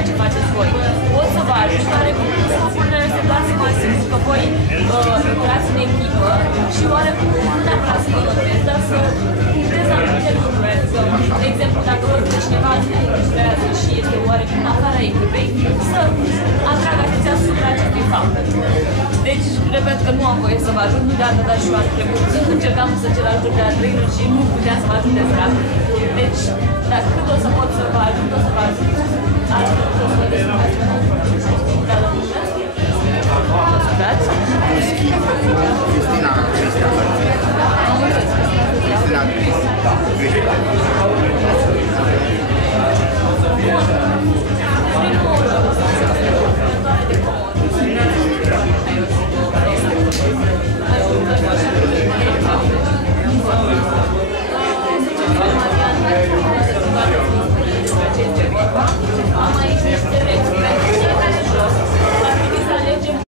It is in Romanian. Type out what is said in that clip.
ceea ce faceți voi. Pot să vă ajut, care scopul meu este doar să mă asigur că voi lucrați în echipă și oarecum nu neapărat să vă notez, dar să punctez anumite lucruri. Adică, de exemplu, dacă văd că cineva nu lucrează și este oarecum în afara echipei, să atrag atenția asupra acestui fapt. Deci, repet că nu am voie să vă ajut, nu de atâta și eu am trebuit. Încercam să cer ajutor de la trainer și nu puteam să mă ajut de strat. Deci, dacă cât o să pot să vă ajut, o să vă ajut. Altfel, o să vă descurcați mai mult. Da, la mână. Vă scuzați? Cristina.